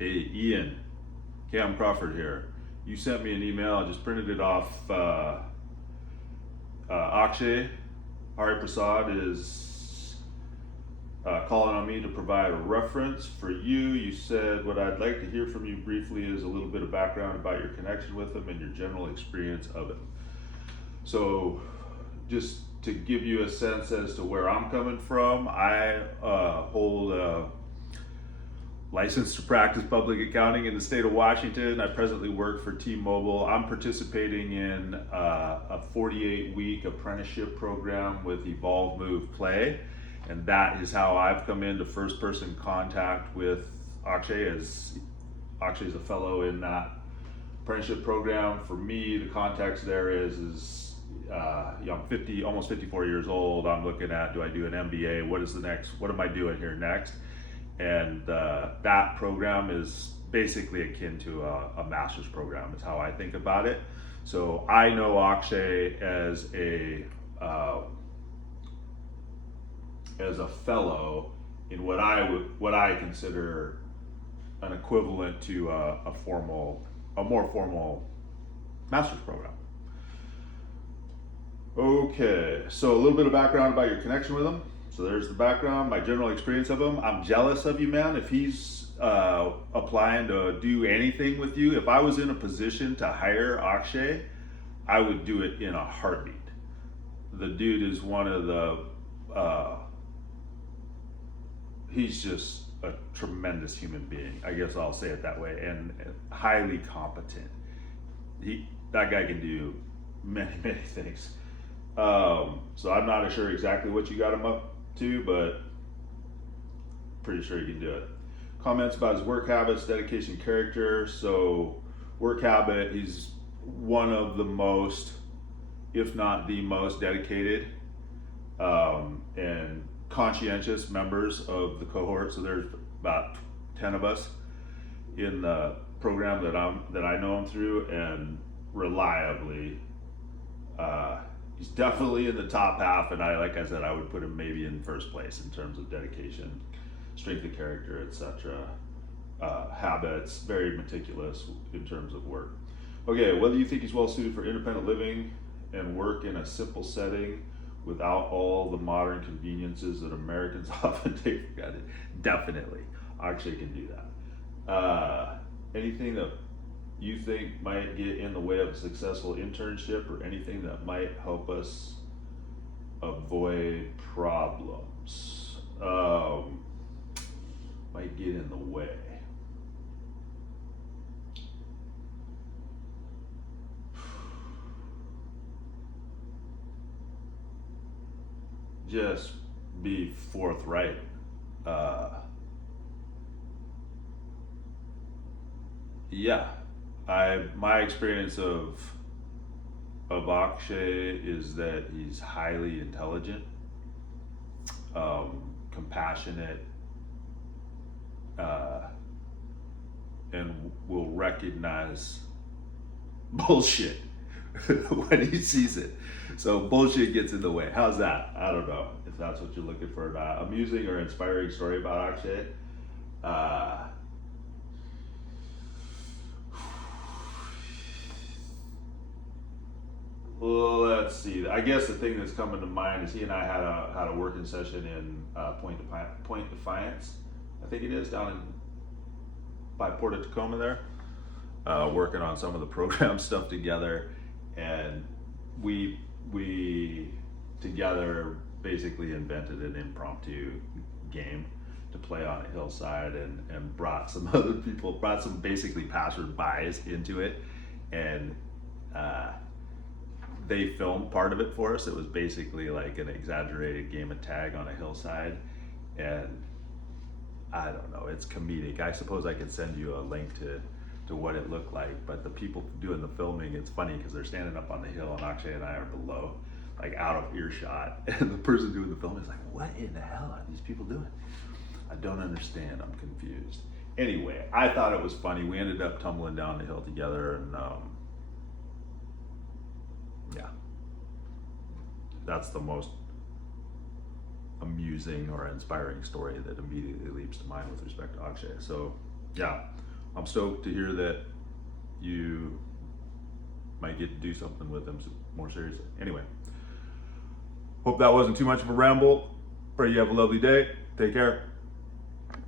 Hey, Ian, Cam Crawford here. You sent me an email. I just printed it off. Akshay Hari Prasad is calling on me to provide a reference for you. You said what I'd like to hear from you briefly is a little bit of background about your connection with him and your general experience of it. So, just to give you a sense as to where I'm coming from, I hold a licensed to practice public accounting in the state of Washington. I presently work for T-Mobile. I'm participating in a 48-week apprenticeship program with Evolve, Move, Play. And that is how I've come into first-person contact with Akshay, as Akshay is a fellow in that apprenticeship program. For me, the context there is I'm 50, almost 54 years old. I'm looking at, do I do an MBA? What am I doing here next? And that program is basically akin to a master's program, is how I think about it. So I know Akshay as a fellow in what I consider an equivalent to a more formal master's program. Okay, so a little bit of background about your connection with him. So there's the background, my general experience of him. I'm jealous of you, man. If he's applying to do anything with you, if I was in a position to hire Akshay, I would do it in a heartbeat. The dude is one of the, he's just a tremendous human being. I guess I'll say it that way, and highly competent. That guy can do many, many things. So I'm not sure exactly what you got him up to, but pretty sure he can do it. Comments about his work habits, dedication, character. So work habit, he's one of the most, if not the most dedicated and conscientious members of the cohort. So there's about 10 of us in the program that I know him through, and reliably he's definitely in the top half, and like I said, I would put him maybe in first place in terms of dedication, strength of character, etc. Habits, very meticulous in terms of work. Okay, whether you think he's well suited for independent living and work in a simple setting without all the modern conveniences that Americans often take for granted, definitely, Akshay can do that. Anything that you think might get in the way of a successful internship, or anything that might help us avoid problems, might get in the way. Just be forthright. Yeah. My experience of Akshay is that he's highly intelligent, compassionate, and will recognize bullshit when he sees it. So bullshit gets in the way. How's that? I don't know if that's what you're looking for. An amusing or inspiring story about Akshay. Well, let's see. I guess the thing that's coming to mind is he and I had a working session in Point Defiance, I think it is, down by Port of Tacoma there, working on some of the program stuff together, and we together basically invented an impromptu game to play on a hillside, and brought some other people, brought some basically passerbys into it, and they filmed part of it for us. It was basically like an exaggerated game of tag on a hillside, and I don't know, it's comedic. I suppose I could send you a link to what it looked like, but the people doing the filming, it's funny because they're standing up on the hill and Akshay and I are below, like out of earshot, and the person doing the filming is like, what in the hell are these people doing? I don't understand, I'm confused. Anyway, I thought it was funny. We ended up tumbling down the hill together, and yeah, that's the most amusing or inspiring story that immediately leaps to mind with respect to Akshay. So yeah, I'm stoked to hear that you might get to do something with them more seriously. Anyway, hope that wasn't too much of a ramble. Pray you have a lovely day. Take care.